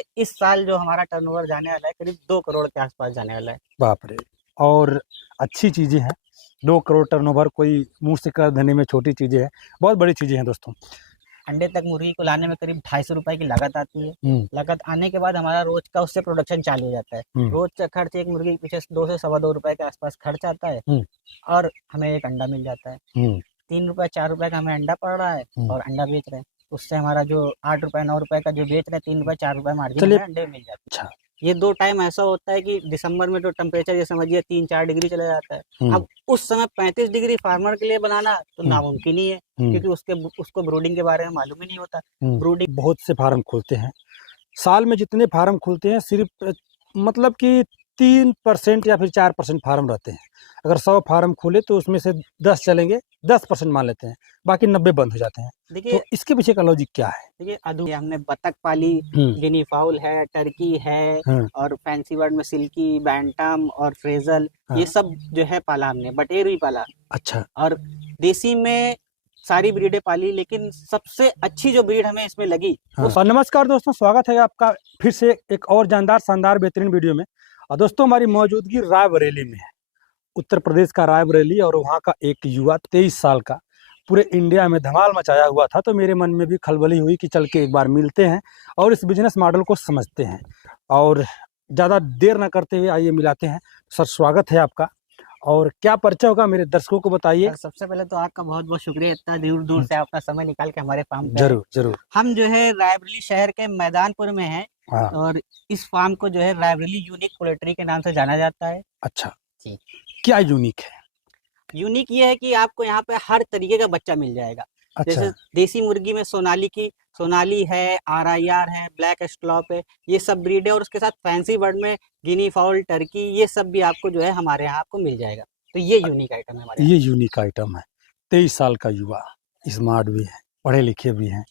है इस साल जो हमारा टर्नओवर जाने वाला है करीब 2 करोड़ के आसपास जाने वाला है। बाप रे। और अच्छी चीज़ें हैं, 2 करोड़ टर्नओवर कोई मुँह से कर देने में छोटी चीज़ें हैं, बहुत बड़ी चीज़ें हैं दोस्तों। अंडे तक मुर्गी को लाने में करीब 250 रुपए की लागत आती है। हुँ, लागत आने के बाद हमारा रोज का उससे प्रोडक्शन चालू हो जाता है। हुँ, रोज का खर्च एक मुर्गी के पीछे 2 से सवा 2 रुपए के आसपास खर्च आता है हुँ, और हमें एक अंडा मिल जाता है। हुँ, 3 रुपए 4 रुपए का हमें अंडा पड़ रहा है हुँ। और अंडा बेच रहे हैं। उससे हमारा जो 8 रुपए 9 रुपए का जो बेच रहे हैं 3 रुपए 4 रुपए मार्जिन चलिए। हमें अंडे में मिल जाती अच्छा। है। ये 2 टाइम ऐसा होता है कि दिसंबर में जो टेम्परेचर ये समझिए 3-4 डिग्री चला जाता है। हुँ, अब उस समय 35 डिग्री फार्मर के लिए बनाना तो हुँ, नामुमकिन ही है, हुँ, क्योंकि उसको ब्रूडिंग के बारे में मालूम ही नहीं होता। हुँ। ब्रूडिंग बहुत से फार्म खुलते हैं। साल में जितने फार्म खुलते हैं सिर्फ़ मतलब कि 3% या फिर 4% फार्म रहते हैं। अगर 100 फार्म खुले तो उसमें से 10 चलेंगे, 10% मान लेते हैं, बाकी 90 बंद हो जाते हैं। देखिए तो इसके पीछे का लॉजिक क्या है? देखिए अधू हमने बतख पाली, हुँ, गिनी फाउल है, टर्की है हाँ, और फैंसी वर्ड में सिल्की, बैंटम और फ्रेज़ल, हाँ। ये सब जो है पाला हमने। बटेर भी पाला अच्छा। और देसी में सारी ब्रीडें पाली, लेकिन सबसे अच्छी जो ब्रीड हमें इसमें लगी वो हाँ। नमस्कार दोस्तों, स्वागत है आपका फिर से एक और जानदार, शानदार, बेहतरीन वीडियो में। और दोस्तों हमारी मौजूदगी रायबरेली में है, उत्तर प्रदेश का रायबरेली। और वहाँ का एक युवा 23 साल का पूरे इंडिया में धमाल मचाया हुआ था। तो मेरे मन में भी खलबली हुई कि चल के एक बार मिलते हैं और इस बिजनेस मॉडल को समझते हैं। और ज़्यादा देर ना करते हुए आइए मिलाते हैं। सर स्वागत है आपका, और क्या परिचय होगा मेरे दर्शकों को बताइए। सर, सबसे पहले तो आपका बहुत-बहुत शुक्रिया, इतना दूर-दूर से आप अपना समय निकाल के हमारे फार्म पे आए। जरूर जरूर। हम जो है रायबरेली शहर के मैदानपुर में हैं हाँ। और इस फार्म को जो है रायबरेली यूनिक पोल्ट्री के नाम से जाना जाता है। अच्छा, जी। क्या यूनिक है? यूनिक ये है कि आपको यहाँ पे हर तरीके का बच्चा मिल जाएगा। अच्छा। जैसे देसी मुर्गी में सोनाली है, आरआईआर है, ब्लैक एस्ट्लॉप है, ये सब ब्रीड है और उसके साथ फैंसी वर्ड में गिनी फाउल, टर्की, ये सब भी आपको जो है हमारे यहाँ आपको मिल जाएगा। तो ये यूनिक आइटम है हमारे यहाँ। ये यूनिक आइटम है। 23 साल का युवा, स्मार्ट भी है, पढ़े लिखे भी हैं।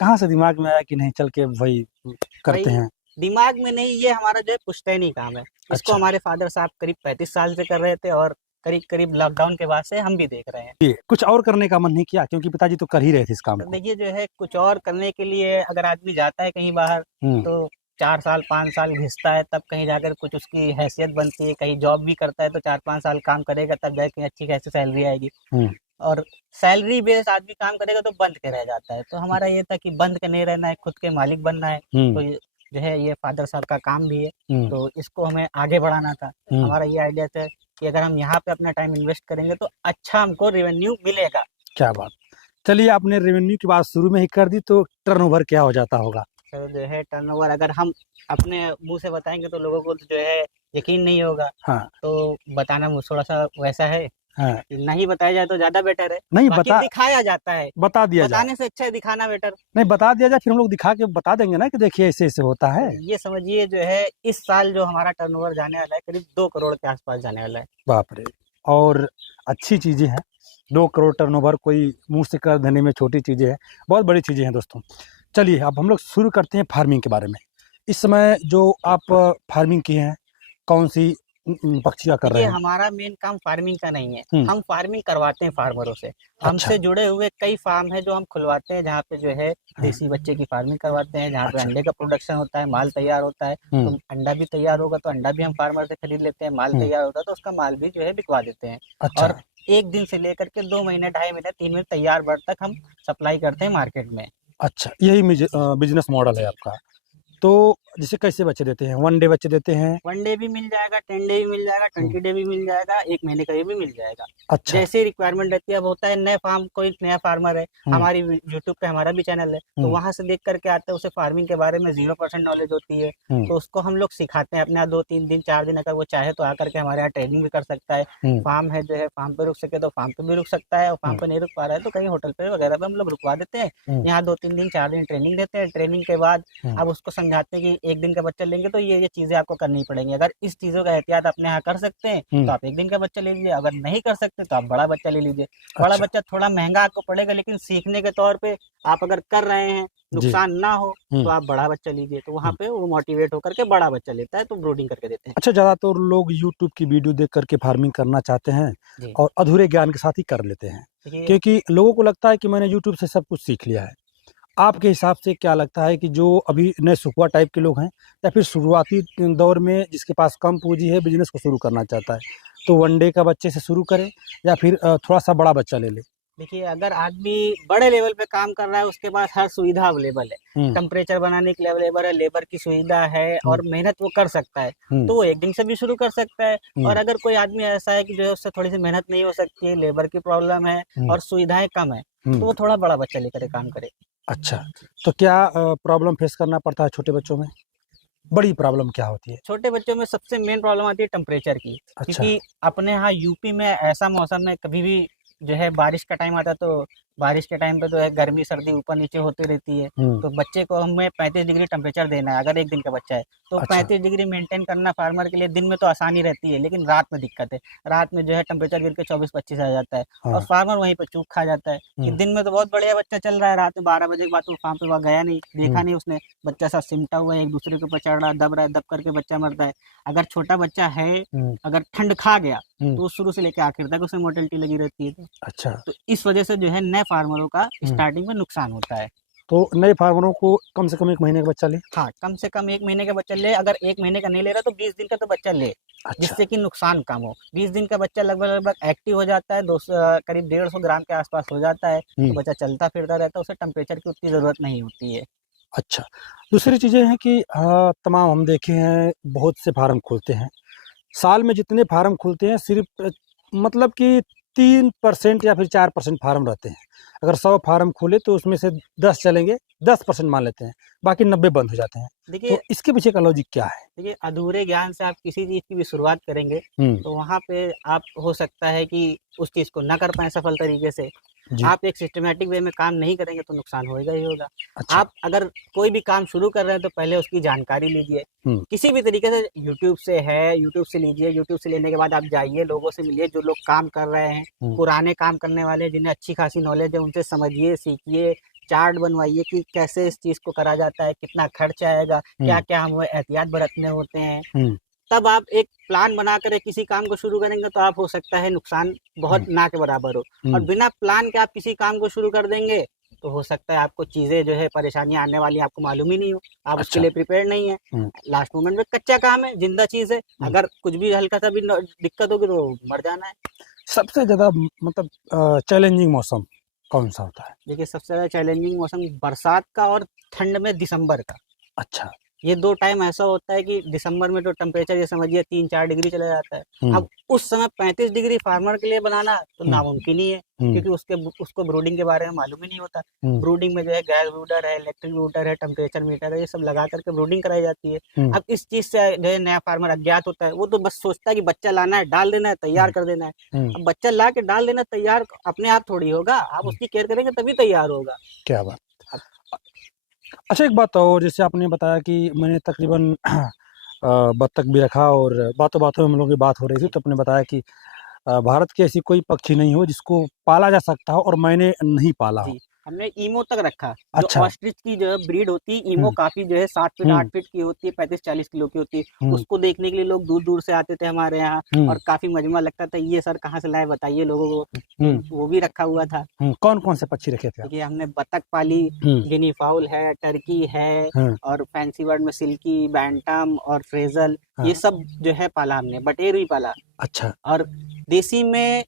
कहाँ से दिमाग में आया कि नहीं चल के भाई करते भाई हैं? दिमाग में नहीं, ये हमारा जो है पुश्तैनी काम है। इसको अच्छा। हमारे फादर साहब करीब 35 साल से कर रहे थे और करीब-करीब लॉकडाउन के बाद से हम भी देख रहे हैं। ये कुछ और करने का मन नहीं किया, क्योंकि पिताजी तो कर ही रहे थे इस काम तो को? देखिए जो है कुछ और करने के लिए अगर आदमी जाता है कहीं बाहर हुँ, तो 4 साल 5 साल घिसता है, तब कहीं जाकर कुछ उसकी हैसियत बनती है। कहीं जॉब भी करता है तो 4-5 साल काम करेगा तब जाके कहीं अच्छी खासी सैलरी आएगी हुँ, और सैलरी बेस्ड आदमी काम करेगा तो बंद के रह जाता है। तो हमारा ये था कि बंद के नहीं रहना है, खुद के मालिक बनना है। तो हुँ, ये जो है ये फादर साहब का काम भी है, हुँ, तो इसको हमें आगे बढ़ाना था। हुँ। हमारा ये आइडिया था कि अगर हम यहाँ पे अपना टाइम इन्वेस्ट करेंगे तो अच्छा हमको रेवेन्यू मिलेगा। क्या बात! चलिए, आपने रेवेन्यू की बात शुरू में ही कर दी, तो टर्नओवर क्या हो जाता होगा? तो जो है टर्नओवर अगर हम अपने मुँह से बताएँगे तो लोगों को जो है यकीन नहीं होगा। हाँ, तो बताना वो थोड़ा-सा वैसा है हाँ। कि नहीं बताया जाए तो ज़्यादा बेटर है। नहीं, बाकी दिखाया जाता है, बता दिया जाए। बताने से अच्छा है दिखाना बेटर। नहीं, बता दिया जाए, फिर हम लोग दिखा के बता देंगे ना कि देखिए ऐसे-ऐसे होता तो है। ये समझिए जो है इस साल जो हमारा टर्नओवर जाने वाला है करीब 2 करोड़ के आस-पास जाने वाला है। बाप रे! और अच्छी चीज़ें हैं, 2 करोड़ टर्नओवर कोई मुँह से कर देने में छोटी चीज़ें हैं, बहुत बड़ी चीज़ें हैं दोस्तों। चलिए अब हम लोग शुरू करते हैं फार्मिंग के बारे में। इस समय जो आप फार्मिंग किए हैं, कौन-सी पक्षियाँ कर रहे देखिए हैं? हमारा मेन काम फार्मिंग का नहीं है, हुँ, हम फार्मिंग करवाते हैं फार्मरों से। अच्छा। हमसे जुड़े हुए कई फार्म हैं जो हम खुलवाते हैं जहाँ पे जो है हाँ, देसी बच्चे की फार्मिंग करवाते हैं, जहाँ पे अच्छा। अंडे का प्रोडक्शन होता है, माल तैयार होता है। हुँ, तो अंडा भी तैयार होगा तो अंडा भी हम फार्मर से खरीद लेते हैं, माल हुँ, तैयार होता है तो उसका माल भी जो है बिकवा देते हैं। अच्छा, और 1 दिन से लेकर के 2 महीने, ढाई महीने, 3 महीने तैयार बर्ड तक हम सप्लाई करते हैं मार्केट में। अच्छा। यही बिज़नेस मॉडल है जी। आपका। तो जैसे कैसे बच्चे देते हैं? 1 डे बच्चे देते हैं? 1 डे भी मिल जाएगा, 10 डे भी मिल जाएगा, हुँ, 20 डे भी मिल जाएगा, 1 महीने का भी मिल जाएगा। अच्छा। जैसे रिक्वायरमेंट रहती है, अब होता है नए फार्म कोई नया फार्मर है, हुँ, हमारी यूट्यूब पे हमारा भी चैनल है, तो हुँ, वहाँ से देख कर के आता है, उसे फार्मिंग के बारे में 0% नॉलेज होती है, हुँ, तो उसको हम लोग सिखाते हैं अपने यहाँ 2-3 दिन, 4 दिन अगर वो चाहे तो आकर के हमारे यहाँ ट्रेनिंग भी कर सकता है। हुँ, फार्म है जो है फार्म पे रुक सके तो फार्म पे भी रुक सकता है और फार्म हुँ, पे नहीं रुक पा रहा है तो कहीं होटल पे वगैरह पे हम लोग रुकवा देते हैं। हुँ, यहाँ 2-3 दिन, 4 दिन ट्रेनिंग देते हैं, ट्रेनिंग के बाद हुँ, अब उसको समझाते हैं कि 1 दिन का बच्चा लेंगे तो ये चीज़ें आपको करनी पड़ेंगी। अगर इस चीज़ों का एहतियात अपने यहाँ कर सकते हैं, हुँ, तो आप 1 दिन का बच्चा ले लीजिए, अगर नहीं कर सकते तो आप बड़ा बच्चा ले लीजिए। बड़ा अच्छा। बच्चा थोड़ा महँगा आपको पड़ेगा लेकिन सीखने के तौर पे आप अगर कर रहे हैं, जी। नुकसान ना हो, हुँ, तो आप बड़ा बच्चा लीजिए। तो वहाँ हुँ। पे वो मोटिवेट होकर के बड़ा बच्चा लेता है, तो ब्रूडिंग करके देते हैं। अच्छा, ज़्यादातर लोग यूट्यूब की वीडियो देख कर के फार्मिंग करना चाहते हैं जी, और अधूरे ज्ञान के साथ ही कर लेते हैं, देखिए क्योंकि लोगों को लगता है कि मैंने यूट्यूब से सब कुछ सीख लिया है। आपके हिसाब से क्या लगता है कि जो अभी नए सुखुआ टाइप के लोग हैं या फिर शुरुआती दौर में जिसके पास कम पूंजी है, बिजनेस को शुरू करना चाहता है, तो वनडे का बच्चे से शुरू करे या फिर थोड़ा सा बड़ा बच्चा ले ले? देखिए, अगर आदमी बड़े लेवल पे काम कर रहा है, उसके पास हर सुविधा अवेलेबल है, हम्म टेम्परेचर बनाने के लिए अवेलेबल है, लेबर की सुविधा है हम्म और मेहनत वो कर सकता है, हम्म तो वो एक दिन से भी शुरू कर सकता है। और हम्म अगर कोई आदमी ऐसा है कि जो है उससे थोड़ी सी मेहनत नहीं हो सकती है, लेबर की प्रॉब्लम है हम्म और सुविधाएं कम है, तो हम्म। वो थोड़ा बड़ा बच्चा लेकर के काम करे। अच्छा, तो क्या प्रॉब्लम फेस करना पड़ता है छोटे बच्चों में? बड़ी प्रॉब्लम क्या होती है? छोटे बच्चों में सबसे मेन प्रॉब्लम आती है टेम्परेचर की, अच्छा। क्योंकि अपने यहाँ यूपी में ऐसा मौसम में कभी भी जो है बारिश का टाइम आता है, तो बारिश के टाइम पे जो है गर्मी सर्दी ऊपर नीचे होती रहती है, तो बच्चे को हमें 35 डिग्री टेम्परेचर देना है। अगर एक दिन का बच्चा है तो अच्छा। 35 डिग्री मेंटेन करना फार्मर के लिए दिन में तो आसानी रहती है, लेकिन रात में दिक्कत है। रात में जो है टेम्परेचर गिर के 24-25 आ जाता है और हाँ। फार्मर वहीं पर चूक खा जाता है कि दिन में तो बहुत बढ़िया बच्चा चल रहा है, रात में 12 बजे के बाद तो वहाँ पे वहाँ गया नहीं, देखा नहीं उसने, बच्चा सा सिमटा हुआ है, एक दूसरे के ऊपर चढ़ रहा है, दब करके बच्चा मरता है। अगर छोटा बच्चा है, हम्म अगर ठंड खा गया हम्म। तो शुरू से लेकर आखिर तक उसमें मोर्टेलिटी लगी रहती है। अच्छा। तो इस वजह से जो है नए फार्मरों का स्टार्टिंग में नुकसान होता है। तो नए फार्मरों को कम से कम 1 महीने का बच्चा ले? हाँ, कम से कम 1 महीने का बच्चा ले, अगर 1 महीने का नहीं ले रहा तो 20 दिन का तो बच्चा ले, अच्छा। जिससे कि नुकसान कम हो। 20 दिन का बच्चा लगभग एक्टिव हो जाता है, 200 करीब 150 ग्राम के आसपास हो जाता है, तो बच्चा चलता फिरता रहता है, उसे टेम्परेचर की उतनी ज़रूरत नहीं होती है। अच्छा, दूसरी चीज़ें हैं कि तमाम हम देखे हैं बहुत से फार्म खुलते हैं। साल में जितने फार्म खुलते हैं सिर्फ़ मतलब कि 3% या फिर 4% फार्म रहते हैं। अगर 100 फार्म खुले तो उसमें से 10 चलेंगे, 10% मान लेते हैं, बाकी 90 बंद हो जाते हैं। देखिए तो इसके पीछे का लॉजिक क्या है? देखिए, अधूरे ज्ञान से आप किसी चीज़ की भी शुरुआत करेंगे, हुँ, तो वहाँ पे आप हो सकता है कि उस चीज़ को ना कर पाएँ सफल तरीके से। जी। आप एक सिस्टमैटिक वे में काम नहीं करेंगे तो नुकसान होएगा ही होगा। अच्छा। आप अगर कोई भी काम शुरू कर रहे हैं तो पहले उसकी जानकारी लीजिए। हुँ, किसी भी तरीके से यूट्यूब से है, यूट्यूब से लीजिए, यूट्यूब से लेने के बाद आप जाइए, लोगों से मिलिए जो लोग काम कर रहे हैं, हुँ, पुराने काम करने वाले जिन्हें अच्छी खासी नॉलेज है, उनसे समझिए, सीखिए, चार्ट बनवाइए कि कैसे इस चीज़ को करा जाता है, कितना खर्च आएगा, हुँ, क्या-क्या हमें एहतियात बरतने होते हैं। हुँ, तब आप एक प्लान बना कर किसी काम को शुरू करेंगे तो आप हो सकता है नुकसान बहुत हुँ, ना के बराबर हो, और हुँ। बिना प्लान के आप किसी काम को शुरू कर देंगे तो हो सकता है आपको चीज़ें जो है परेशानियाँ आने वाली आपको मालूम ही नहीं हो, आप उसके अच्छा। लिए प्रिपेयर नहीं है। हुँ, लास्ट मोमेंट में कच्चा काम है, जिंदा चीज़ है, हुँ। अगर कुछ भी हल्का सा भी दिक्कत होगी तो मर जाना है। सबसे ज़्यादा मतलब चैलेंजिंग मौसम कौन-सा होता है? देखिए, सबसे ज़्यादा चैलेंजिंग मौसम बरसात का और ठंड में दिसंबर का, अच्छा। ये 2 टाइम ऐसा होता है कि दिसंबर में तो टेम्परेचर ये समझिए 3-4 डिग्री चला जाता है। हुँ, अब उस समय 35 डिग्री फार्मर के लिए बनाना तो हुँ, नामुमकिन ही है, हुँ, क्योंकि उसको ब्रूडिंग के बारे में मालूम ही नहीं होता। हुँ, ब्रूडिंग में जो है गैस ब्रूडर है, इलेक्ट्रिक ब्रूडर है, टेम्परेचर मीटर है, ये सब लगा कर के ब्रूडिंग कराई जाती है। हुँ, अब इस चीज़ से जो है नया फार्मर अज्ञात होता है, वो तो बस सोचता है कि बच्चा लाना है, डाल देना है, तैयार हुँ, कर देना है। हुँ, अब बच्चा ला के डाल देना तैयार अपने आप थोड़ी होगा, आप हुँ। उसकी केयर करेंगे तभी तैयार होगा। क्या बात! अब अच्छा, एक बात और जैसे आपने बताया कि मैंने तकरीबन बत्तख भी रखा और बातों-बातों में हम लोगों की बात हो रही थी, जी, तो आपने बताया कि भारत की ऐसी कोई पक्षी नहीं हो जिसको पाला जा सकता हो और मैंने नहीं पाला हो। जी, हमने ईमो तक रखा। जो अच्छा। ऑस्ट्रिच की जो है ब्रीड होती है, ईमो हुँ, काफ़ी जो है 7 फीट 8 हुँ, फीट की होती है, 35-40 किलो की होती है। हुँ, उसको देखने के लिए लोग दूर-दूर से आते थे हमारे यहाँ, हुँ, और काफ़ी मजमा लगता था, ये सर कहाँ से लाए बताइए लोगों को। तो हुँ, वो भी रखा हुआ था। हुँ। कौन-कौन से पक्षी रखे थे आप? देखिए, हमने बतख पाली, हुँ, गिनी फाउल है, टर्की है, हाँ, और फैंसी वर्ड में सिल्की, बैंटम और फ्रेज़ल, ये हाँ। सब जो है पाला हमने। बटेर भी पाला, अच्छा। और देसी में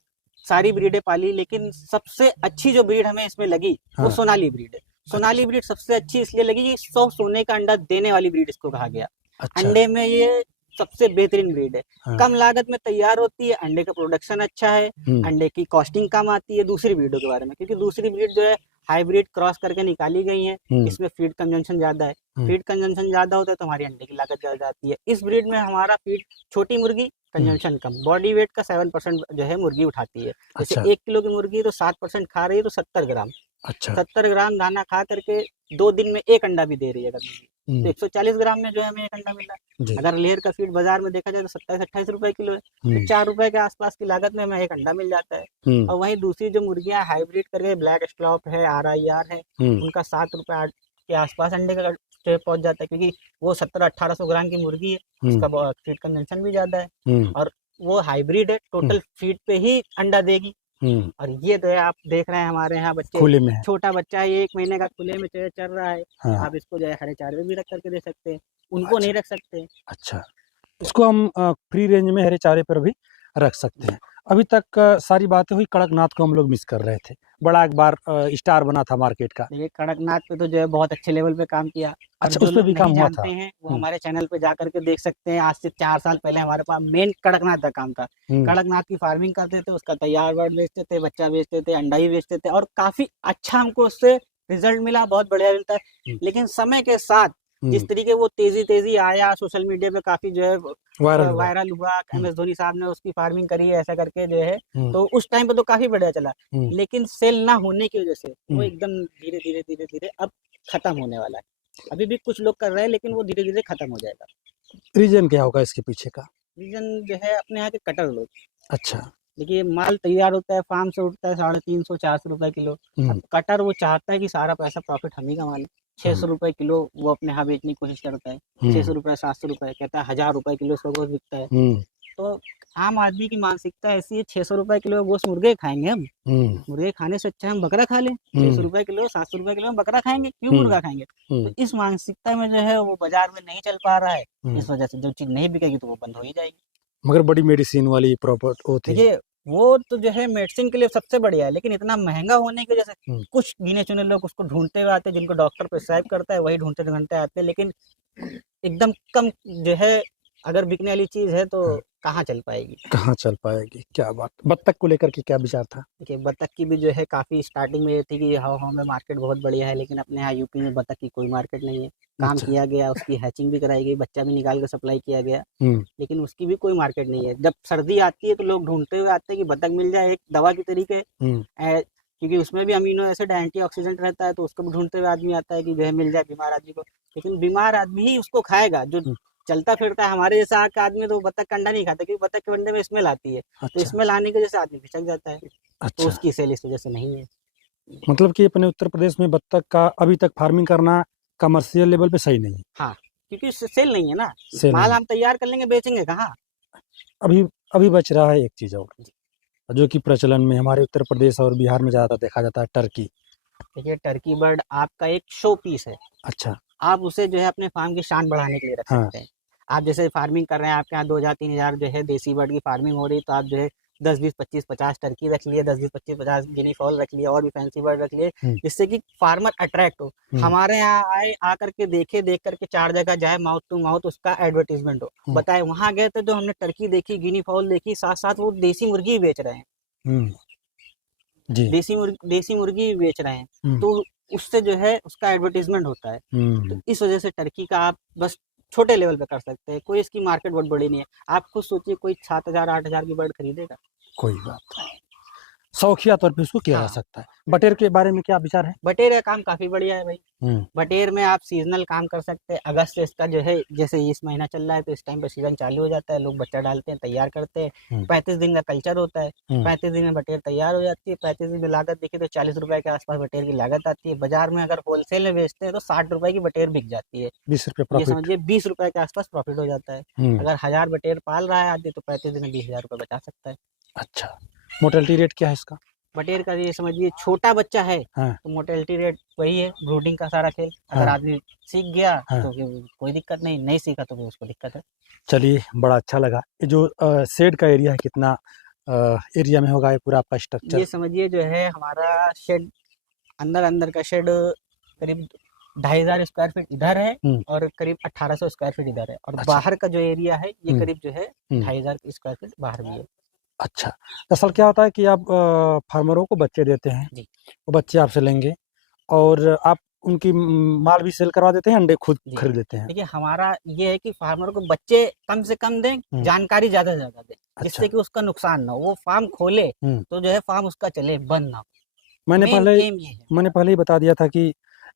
सारी ब्रीडें पाली, लेकिन सबसे अच्छी जो ब्रीड हमें इसमें लगी वो हाँ। सोनाली ब्रीड है। सोनाली अच्छा, ब्रीड सबसे अच्छी इसलिए लगी कि 100 सोने का अंडा देने वाली ब्रीड इसको कहा गया। अच्छा। अंडे में ये सबसे बेहतरीन ब्रीड है। हाँ। कम लागत में तैयार होती है, अंडे का प्रोडक्शन अच्छा है, हुँ, अंडे की कॉस्टिंग कम आती है दूसरी ब्रीडों के बारे में, क्योंकि दूसरी ब्रीड जो है हाइब्रिड क्रॉस करके निकाली गई हैं, हुँ, इसमें फीड कंजम्पशन ज़्यादा है। हुँ, फीड कंजम्पशन ज़्यादा होता है तो हमारी अंडे की लागत ज़्यादा आती है। इस ब्रीड में हमारा फीड छोटी मुर्गी, हुँ। कंजम्पशन कम, बॉडी वेट का 7% जो है मुर्गी उठाती है। जैसे अच्छा, 1 किलो की मुर्गी है तो 7% खा रही है तो 70 ग्राम। अच्छा। 70 ग्राम दाना खा करके 2 दिन में 1 अंडा भी दे रही है अगर मुर्गी, तो हुँ, 140 ग्राम में जो है हमें 1 अंडा मिल रहा है। जी। अगर लेयर का फीड बाज़ार में देखा जाए तो 27-28 रुपए किलो है, तो हुँ, 4 रुपए के आस-पास की लागत में हमें 1 अंडा मिल जाता है। हुँ, और वहीं दूसरी जो मुर्गियाँ हाइब्रिड करके ब्लैक स्टॉप है, आरआईआर है, हुँ, उनका 7 रुपए 8 के आस-पास अंडे का जो पहुँच जाता है, क्योंकि वो 1700-1800 ग्राम की मुर्गी है, हुँ, उसका फीड कंजम्पशन भी ज़्यादा है, हुँ, और वो हाइब्रिड है, हुँ, टोटल फीड पे ही अंडा देगी। और ये तो है आप देख रहे हैं हमारे यहाँ बच्चे, खुले में है। छोटा बच्चा है 1 महीने का खुले में चल रहा है, हाँ। आप इसको जो है हरे चारे में भी रख करके दे सकते हैं, उनको अच्छा। नहीं रख सकते। अच्छा, इसको हम फ्री रेंज में हरे चारे पर भी रख सकते हैं। अभी तक सारी बातें हुई, कड़कनाथ को हम लोग मिस कर रहे थे, बड़ा एक बार स्टार बना था मार्केट का। देखिए कड़कनाथ पे तो जो है बहुत अच्छे लेवल पे काम किया, और अच्छा, जो उस पे लोग भी काम नहीं हुआ जानते था। हैं वो हमारे चैनल पे जा करके देख सकते हैं। आज से 4 साल पहले हमारे पास मेन कड़कनाथ का काम था। कड़कनाथ की फार्मिंग करते थे, उसका तैयार बर्ड बेचते थे, बच्चा बेचते थे, अंडा भी बेचते थे, और काफी अच्छा हमको उससे रिजल्ट मिला, बहुत बढ़िया मिलता है। लेकिन समय के साथ जिस तरीके वो तेजी आया, सोशल मीडिया पे काफी जो है वायरल हुआ, MS धोनी साहब ने उसकी फार्मिंग करी है ऐसा करके जो है, तो उस टाइम पे तो काफी बढ़िया चला, लेकिन सेल ना होने की वजह से वो एकदम धीरे धीरे अब खत्म होने वाला है। अभी भी कुछ लोग कर रहे हैं, लेकिन वो धीरे धीरे खत्म हो जाएगा। रीजन क्या होगा इसके पीछे का? रीजन जो है अपने यहाँ के कटर लोग। अच्छा। देखिए माल तैयार होता है, फार्म से उठता है 350-400 रुपए किलो। अब कटर वो चाहता है कि सारा पैसा प्रॉफिट हम ही कमा लें। 600 रुपए किलो वो अपने यहाँ बेचने की कोशिश करता है, 600 रुपए 700 रुपए, कहता है 1000 रुपए किलो इसका गोश्त बिकता है। तो आम आदमी की मानसिकता ऐसी है, 600 रुपए किलो गोश्त मुर्गे खाएंगे हम, मुर्गे खाने से अच्छा हम बकरा खा लें। 600 रुपए किलो 700 रुपए किलो हम बकरा खाएंगे, क्यों मुर्गा खाएंगे? तो इस मानसिकता में जो है वो बाजार में नहीं चल पा रहा है। इस वजह से जो चीज नहीं बिकेगी तो वो बंद हो ही जाएगी। मगर बड़ी मेडिसिन वाली प्रॉपर्ट वो थी। देखिए वो तो जो है मेडिसिन के लिए सबसे बढ़िया है, लेकिन इतना महंगा होने की वजह से कुछ गिने चुने लोग उसको ढूंढते हुए आते हैं, जिनको डॉक्टर प्रिस्क्राइब करता है वही ढूंढते ढूंढते आते हैं। लेकिन एकदम कम जो है, अगर बिकने वाली चीज है तो कहाँ चल पाएगी? कहाँ चल पाएगी? क्या बात। बत्तख को लेकर के क्या विचार था? देखिए बत्तख की भी जो है काफी स्टार्टिंग में ये थी कि हाँ में मार्केट बहुत बढ़िया है, लेकिन अपने यहाँ यूपी में बत्तख की कोई मार्केट नहीं है। काम अच्छा। किया गया, उसकी हैचिंग भी कराई गई, बच्चा भी निकाल कर सप्लाई किया गया, लेकिन उसकी भी कोई मार्केट नहीं है। जब सर्दी आती है तो लोग ढूंढते हुए आते हैं कि बत्तख मिल जाए, एक दवा की तरीके, क्योंकि उसमें भी अमीनो एसिड एंटीऑक्सीडेंट रहता है, तो उसको भी ढूंढते हुए आदमी आता है कि जो है मिल जाए बीमार आदमी को। लेकिन बीमार आदमी ही उसको खाएगा, जो चलता फिरता है हमारे जैसा आँख का आदमी तो बत्तख का अंडा नहीं खाता, क्योंकि बत्तख के अंडे में स्मेल आती है। तो स्मेल आने की वजह से आदमी फिसक जाता है। तो उसकी सेल इस वजह से नहीं है। मतलब कि अपने उत्तर प्रदेश में बत्तख का अभी तक फार्मिंग करना कमर्शियल लेवल पे सही नहीं है। हाँ, क्योंकि सेल नहीं है ना, सेल माल नहीं। हम तैयार कर लेंगे, बेचेंगे कहाँ? अभी अभी बच रहा है एक चीज और, जो कि प्रचलन में हमारे उत्तर प्रदेश और बिहार में ज्यादा देखा जाता है, टर्की। देखिए टर्की बर्ड आपका एक शो पीस है। अच्छा। आप उसे जो है अपने फार्म की शान बढ़ाने के लिए रख सकते हैं। आप जैसे फार्मिंग कर रहे हैं, आपके यहाँ 2000-3000 जो है देसी बर्ड की फार्मिंग हो रही, तो आप जो है 10-20-25-50 टर्की रख लिए, 10-20-25-50 गिनी फॉल रख लिए, और भी फैंसी बर्ड रख लिए, जिससे कि फार्मर अट्रैक्ट हो, हमारे यहाँ आए, आकर के देख करके 4 जगह जाए, माउथ टू माउथ उसका एडवर्टीजमेंट हो, बताए वहां गए थे तो हमने टर्की देखी, गिनी फॉल देखी, साथ साथ वो देसी मुर्गी बेच रहे हैं। जी। देसी मुर्गी बेच रहे हैं, तो उससे जो है उसका एडवर्टीजमेंट होता है। तो इस वजह से टर्की का आप बस छोटे लेवल पे कर सकते हैं, कोई इसकी मार्केट बहुत बड़ी नहीं है। आप खुद सोचिए, कोई 7000-8000 की बर्ड खरीदेगा? कोई बात नहीं, शौकिया तौर पे उसको किया जा सकता है। बटेर के बारे में क्या विचार है? बटेर का काम काफी बढ़िया है भाई। बटेर में आप सीजनल काम कर सकते हैं। अगस्त से इसका जो है, जैसे इस महीना चल रहा है तो इस टाइम पे सीजन चालू हो जाता है, लोग बच्चा डालते हैं, तैयार करते हैं, 35 दिन का कल्चर होता है, 35 दिन में बटेर तैयार हो जाती है। 35 दिन में लागत देखिए तो 40 रुपए के आसपास बटेर की लागत आती है। बाजार में अगर होलसेल में बेचते हैं तो 60 रुपए की बटेर बिक जाती है। 20 रुपए ये प्रॉफिट। समझिए 20 रुपए के आसपास प्रॉफिट हो जाता है। अगर 1000 बटेर पाल रहा है आदमी तो 35 दिन में 20,000 रुपए बचा सकता है। अच्छा, मोर्टेलिटी रेट क्या है इसका? बटेर का ये समझिए छोटा बच्चा है तो मोर्टेलिटी रेट वही है, ब्रूडिंग का सारा खेल। अगर आदमी सीख गया तो कोई दिक्कत नहीं सीखा तो उसको दिक्कत है। चलिए, बड़ा अच्छा लगा। ये जो शेड का एरिया है, कितना एरिया में होगा ये पूरा आपका स्ट्रक्चर? ये समझिए जो है हमारा शेड, अंदर का शेड करीब 2500 स्क्वायर फीट इधर है और करीब 1800 स्क्वायर फीट इधर है, और बाहर का जो एरिया है ये करीब जो है 2500 स्क्वायर फीट बाहर भी है। अच्छा, दरअसल क्या होता है कि आप फार्मरों को बच्चे देते हैं, वो बच्चे आपसे लेंगे और आप उनकी माल भी सेल करवा देते हैं, अंडे खुद खरीद लेते हैं? देखिए हमारा ये है कि फार्मर को बच्चे कम से कम दें, जानकारी ज्यादा से ज्यादा दें, जिससे कि उसका नुकसान ना हो। वो फार्म खोले तो जो है फार्म उसका चले, बंद ना हो। मैंने पहले ही बता दिया था कि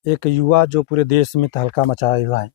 एक युवा जो पूरे देश में तहलका मचाए हुआ है,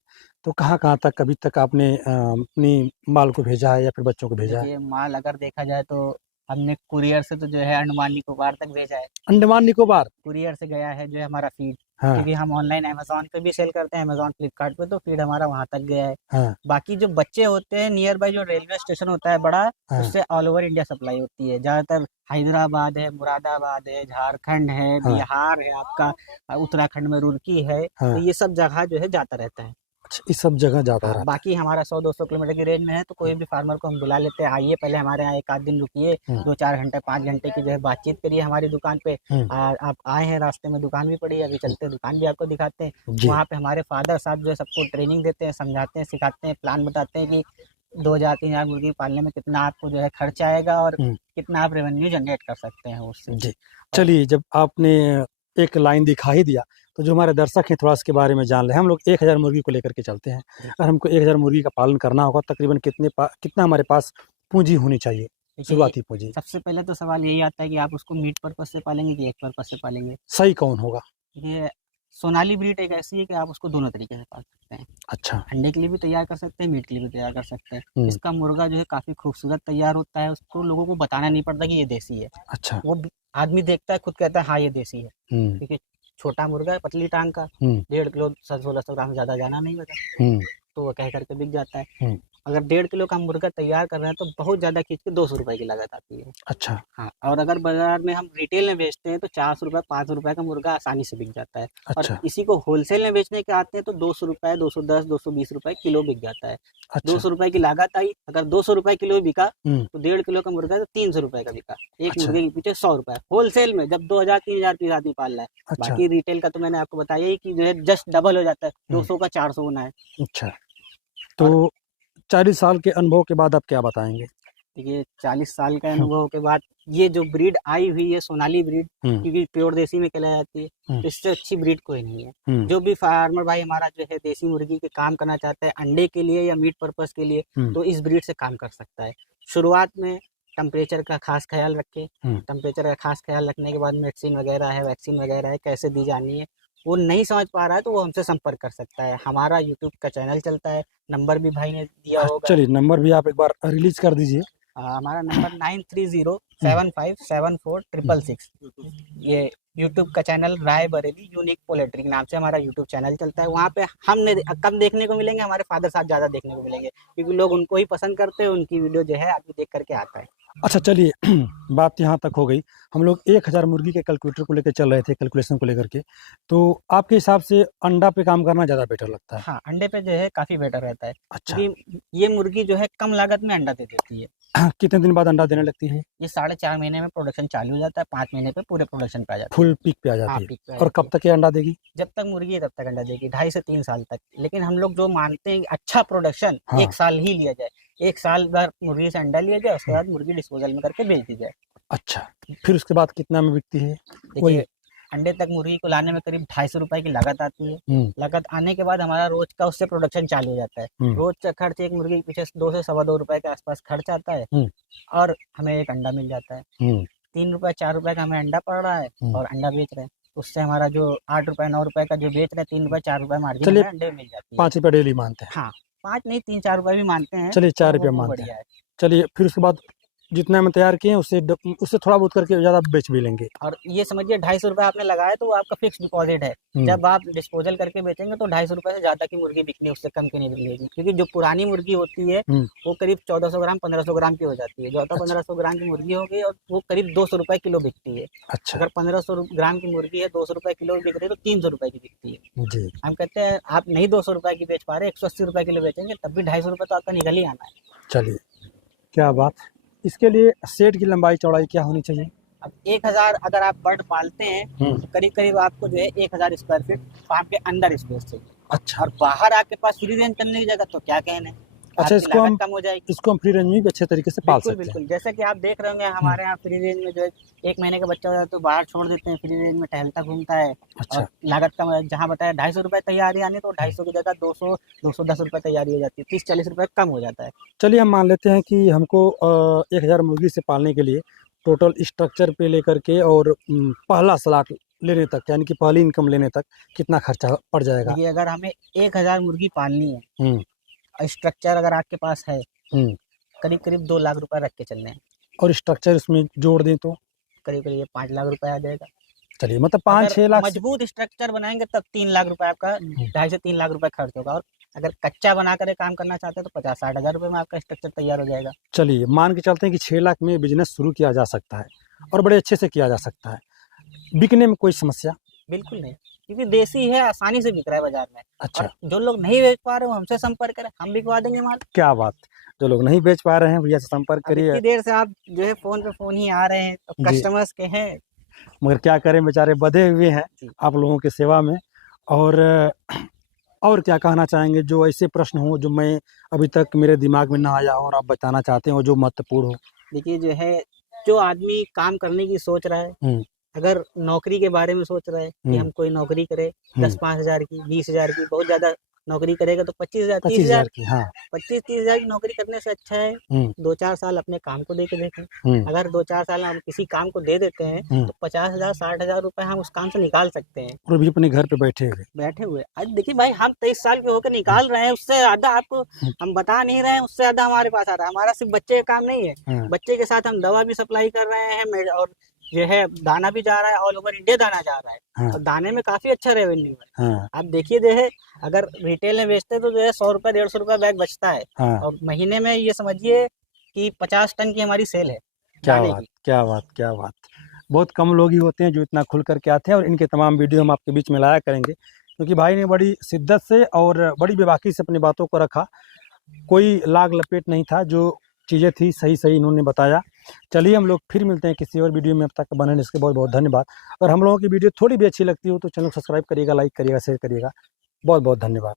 तो कहाँ तक अभी तक आपने अपनी माल को भेजा है या फिर बच्चों को भेजा है? माल अगर देखा जाए तो हमने कुरियर से तो जो है अंडमान निकोबार तक भेजा है। अंडमान निकोबार। कुरियर से गया है जो है हमारा फीड, हाँ क्योंकि हम ऑनलाइन अमेजोन पे भी सेल करते हैं, अमेजोन फ्लिपकार्ट पे, तो फीड हमारा वहाँ तक गया है। हाँ बाकी जो बच्चे होते हैं नियर बाई जो रेलवे स्टेशन होता है बड़ा, हाँ उससे ऑल ओवर इंडिया सप्लाई होती है। ज़्यादातर हैदराबाद है, मुरादाबाद है, झारखंड है, हाँ बिहार है आपका, उत्तराखंड में रुड़की है, हाँ। तो ये सब जगह जो है जाता रहता है। अच्छा, इस सब जगह जाता हाँ, रहता बाकी हमारा 100-200 किलोमीटर की रेंज में है, तो कोई भी फार्मर को हम बुला लेते हैं, आइए पहले हमारे यहाँ एक आध दिन रुकिए, है। 2-4 घंटे 5 घंटे की जो है बातचीत करिए हमारी दुकान पे। आप आए हैं रास्ते में, दुकान भी पड़ी है, अभी चलते हैं दुकान भी आपको दिखाते हैं। जी। वहाँ पे हमारे फादर साहब जो है सबको ट्रेनिंग देते हैं, समझाते हैं, सिखाते हैं, प्लान बताते हैं कि 2000-3000 मुर्गी पालने में कितना आपको जो है खर्चा आएगा और हम्म, कितना आप रेवेन्यू जनरेट कर सकते हैं उससे। जी। चलिए, जब आपने एक लाइन दिखा ही दिया, तो जो हमारे दर्शक हैं थोड़ा इसके बारे में जान लें। हम लोग 1000 मुर्गी को लेकर के चलते हैं। जी। अगर हमको 1000 मुर्गी का पालन करना होगा, तकरीबन कितना हमारे पास पूँजी होनी चाहिए? देखिए, शुरुआती पूँजी। सबसे पहले तो सवाल यही आता है कि आप उसको मीट पर्पज़ से पालेंगे कि एग पर्पज़ से पालेंगे। सही कौन होगा? ये सोनाली ब्रीड एक ऐसी है कि आप उसको दोनों तरीके से पाल सकते हैं। अच्छा। अंडे के लिए भी तैयार कर सकते हैं, मीट के लिए भी तैयार कर सकते हैं। हुँ, इसका मुर्गा जो है काफ़ी खूबसूरत तैयार होता है, उसको लोगों को बताना नहीं पड़ता कि ये देसी है। अच्छा। वो भी आदमी देखता है, खुद कहता है हाँ, ये देसी है। हुँ, क्योंकि छोटा मुर्गा है, पतली टाँग का, हुँ, 1.5 किलो 1600 ग्राम से ज़्यादा जाना नहीं होता, हुँ, तो वो कह कर के बिक जाता है। हुँ। अगर 1.5 किलो का मुर्गा तैयार कर रहे हैं तो बहुत ज़्यादा खींच के ₹200 की लागत आती है। अच्छा, हाँ, और अगर बाज़ार में हम रिटेल में बेचते हैं तो ₹400 ₹500 का मुर्गा आसानी से बिक जाता है। और अच्छा, इसी को होलसेल में बेचने के आते हैं तो ₹200 ₹210 ₹220 किलो बिक जाता है। अच्छा। ₹200 की लागत आई, अगर ₹200 किलो बिका हुँ, तो 1.5 किलो का मुर्गा तो ₹300 का बिका। एक अच्छा, मुर्गे के पीछे ₹100 होलसेल में, जब 2000-3000 पीस आदमी पाल रहा है। अच्छा, बाकी रिटेल का तो मैंने आपको बताया ही कि जो है जस्ट डबल हो जाता है, हुँ, 200 का 400 गुना है। अच्छा। और तो 40 साल के अनुभव के बाद आप क्या बताएँगे? देखिए 40 साल का हुँ, अनुभव के बाद ये जो ब्रीड आई हुई है सोनाली ब्रीड, हुँ, क्योंकि प्योर देसी में कहलाई जाती है, हुँ, तो इससे अच्छी ब्रीड कोई नहीं है। हुँ, जो भी फार्मर भाई हमारा जो है देसी मुर्गी के काम करना चाहता है अंडे के लिए या मीट पर्पस के लिए, हुँ, तो इस ब्रीड से काम कर सकता है। शुरुआत में टेम्परेचर का खास ख्याल रखें, हुँ। टेम्परेचर का खास ख्याल रखने के बाद मेडिसिन वगैरह है, वैक्सीन वगैरह है, कैसे दी जानी है, वो नहीं समझ पा रहा है तो वो हमसे संपर्क कर सकता है। हमारा यूट्यूब का चैनल चलता है, नंबर भी भाई ने दिया हाँ, होगा। चलिए नंबर भी आप एक बार रिलीज़ कर दीजिए। हमारा नंबर हुँ, 9307574666। ये यूट्यूब का channel Rae Bareli unique poultry के नाम से हमारा यूट्यूब चैनल चलता है। वहाँ पे हमने कम देखने को मिलेंगे, हमारे फादर साहब ज़्यादा देखने को मिलेंगे, क्योंकि लोग उनको ही पसंद करते हैं, उनकी वीडियो जो है आदमी देख करके आता है। अच्छा, चलिए बात यहाँ तक हो गई। हम लोग 1000 मुर्गी के कैलकुलेटर को लेके चल रहे थे, कैलकुलेशन को लेकर के। तो आपके हिसाब से अंडा पे काम करना ज़्यादा बेटर लगता है? हाँ, अंडे पे जो है काफ़ी बेटर रहता है, अच्छा। क्योंकि ये मुर्गी जो है कम लागत में अंडा दे देती है। कितने दिन बाद अंडा देने लगती है? ये 4.5 महीने में प्रोडक्शन चालू हो जाता है, 5 महीने पे पूरे प्रोडक्शन पे आ जाती है। फुल पीक पे आ हाँ, जाती है। पीक पे आ और जाती कब है। तक ये अंडा देगी? जब तक मुर्गी है तब तक अंडा देगी, 2.5 से 3 साल तक। लेकिन हम लोग जो मानते हैं कि अच्छा प्रोडक्शन हाँ। 1 साल ही लिया जाए। 1 साल भर मुर्गी से अंडा लिया जाए, उसके हुँ, बाद मुर्गी डिस्पोज़ल में करके बेच दी जाए। अच्छा। फिर उसके बाद कितना में बिकती है? वही। देखिए, अंडे तक मुर्गी को लाने में करीब ₹250 की लागत आती है। हुँ, लागत आने के बाद हमारा रोज़ का उससे प्रोडक्शन चालू हो जाता है। हुँ, रोज़ का खर्च एक मुर्गी के पीछे 2 से सवा ₹2 के आस-पास खर्च आता है, हुँ, और हमें 1 अंडा मिल जाता है। हुँ, ₹3 ₹4 का हमें अंडा पड़ रहा है हुँ। और अंडा बेच रहे हैं। उससे हमारा जो ₹8 ₹9 का जो बेच रहे हैं, ₹3 ₹4 मार्जिन चलिए हमें अंडे में मिल जाती है। ₹5 डेली मानते हैं। हाँ, 5 नहीं, 3-4 भी मानते हैं, चलिए तो ₹4 वो मानते हैं। बढ़िया है। चलिए फिर उसके बाद जितना में तैयार किए हैं उससे थोड़ा बहुत करके ज़्यादा बेच भी लेंगे। और ये समझिए ₹250 आपने लगाया तो वो आपका फिक्स डिपॉज़िट है। हुँ, जब आप डिस्पोज़ल करके बेचेंगे तो ₹250 से ज़्यादा की मुर्गी बिकनी है, उससे कम की नहीं बिकेगी। क्योंकि जो पुरानी मुर्गी होती है, हुँ, वो करीब 1400 ग्राम, 1500 ग्राम की हो जाती है। जो तो अच्छा, 1500 ग्राम की मुर्गी हो गई और वो करीब ₹200 किलो बिकती है। अच्छा। अगर 1500 ग्राम की मुर्गी है, ₹200 किलो बिक रही है, तो ₹300 की बिकती है। जी, हम कहते हैं आप नहीं ₹200 की बेच पा रहे, ₹180 किलो बेचेंगे, तब भी ₹250 तो आपका निकल ही आना है। चलिए क्या बात! इसके लिए शेड की लंबाई चौड़ाई क्या होनी चाहिए? अब 1000 अगर आप बर्ड पालते हैं, हुँ, तो करीब-करीब आपको जो है 1000 स्क्वायर फीट फार्म के अंदर स्पेस चाहिए। अच्छा। और बाहर आपके पास फ्री रेंज करने की जगह तो क्या कहने, अच्छा, आपकी लागत कम हो जाएगी। इसको हम फ्री रेंज में भी अच्छे तरीके से पाल बिल्कुल, सकते हैं। बिल्कुल। जैसे कि आप देख रहे होंगे हुँ, हमारे यहाँ फ्री रेंज में जो है 1 महीने का बच्चा हो जाता है तो बाहर छोड़ देते हैं, फ्री रेंज में टहलता घूमता है, और अच्छा। लागत कम है। जहाँ बताया ₹250 तैयारी आनी, तो हुँ। 250 की जगह 200, ₹210 तैयारी हो जाती है, ₹30-40 कम हो जाता है। चलिए हम मान लेते हैं कि हमको 1000 मुर्गी से पालने के लिए टोटल स्ट्रक्चर पे लेकर के और पहला स्लॉट लेने तक यानी कि पहली इनकम लेने तक कितना खर्चा पड़ जाएगा? देखिए, अगर हमें 1000 मुर्गी पालनी है, हुँ, स्ट्रक्चर अगर आपके पास है, तो हुँ, करीब-करीब ₹2 लाख रख के चल रहे हैं। और स्ट्रक्चर इसमें जोड़ दें तो करीब करीब 5 लाख रुपए आ जाएगा। चलिए मतलब 5-6 अगर लाख से मजबूत स्ट्रक्चर बनाएंगे तब 3 लाख रुपए आपका 2.5 से 3 लाख रुपए खर्च होगा, और अगर कच्चा बना कर काम करना चाहते हैं तो 50-60 हज़ार रुपए में आपका स्ट्रक्चर तैयार हो जाएगा। चलिए मान के चलते हैं कि 6 लाख में बिजनेस शुरू किया जा सकता है और बड़े अच्छे से किया जा सकता है। बिकने में कोई समस्या? बिल्कुल नहीं, क्योंकि देसी है, आसानी से बिक रहा है बाजार में। अच्छा, और जो लोग नहीं बेच पा रहे हो हमसे संपर्क करें, हम बिकवा देंगे माल। क्या बात। जो लोग नहीं बेच पा रहे हैं भैया से संपर्क अब करिए। इतनी देर से आप जो है फोन पे फोन ही आ रहे हैं, तो जी। कस्टमर्स के हैं। मगर क्या करें, बेचारे बंधे हुए हैं जी। आप लोगों की सेवा में। और क्या कहना चाहेंगे जो ऐसे प्रश्न हो जो मैं अभी तक मेरे दिमाग में ना आया हो और आप बताना चाहते हो जो महत्वपूर्ण हो? देखिए जो है, जो आदमी काम करने की सोच रहा है, हम्म, अगर नौकरी के बारे में सोच रहा है कि हम कोई नौकरी करें 10-5 हज़ार की, 20 हज़ार की, बहुत ज़्यादा नौकरी करेगा तो 25 हज़ार 30 हज़ार 25,000 की, हाँ। 25-30 हज़ार की नौकरी करने से अच्छा है 2-4 साल अपने काम को दे के देखें। अगर 2-4 साल हम किसी काम को दे देते हैं तो 50 हज़ार 60 हज़ार रुपए हम उस काम से निकाल सकते हैं, और भी अपने घर पे बैठे हुए। आज देखिए भाई, हम 23 साल के होकर निकाल रहे हैं, उससे ज्यादा आपको हम बता नहीं रहे हैं, उससे ज्यादा हमारे पास आ रहा है। हमारा सिर्फ बच्चे का काम नहीं है, बच्चे के साथ हम दवा भी सप्लाई कर रहे हैं, और जो है दाना भी जा रहा है, ऑल ओवर इंडिया दाना जा रहा है। और दाने में काफी अच्छा रेवेन्यू है। आप देखिए जो है, अगर रिटेल में बेचते तो जो है 100 रुपए 150 रुपए बैग बचता है, और महीने में ये समझिए कि 50 टन की हमारी सेल है क्या दाने बात, की। क्या बात, क्या बात। बहुत कम लोग ही होते हैं जो इतना खुल करके आते हैं, और इनके तमाम वीडियो हम आपके बीच में लाया करेंगे, क्योंकि भाई ने बड़ी शिद्दत से और बड़ी बेबाकी से अपनी बातों को रखा। कोई लाग लपेट नहीं था, जो चीज़ें थी सही सही इन्होंने बताया। चलिए हम लोग फिर मिलते हैं किसी और वीडियो में, अब तक बने रहने इसके बहुत बहुत धन्यवाद। अगर हम लोगों की वीडियो थोड़ी भी अच्छी लगती हो तो चैनल सब्सक्राइब करिएगा, लाइक करिएगा, शेयर करिएगा। बहुत बहुत धन्यवाद।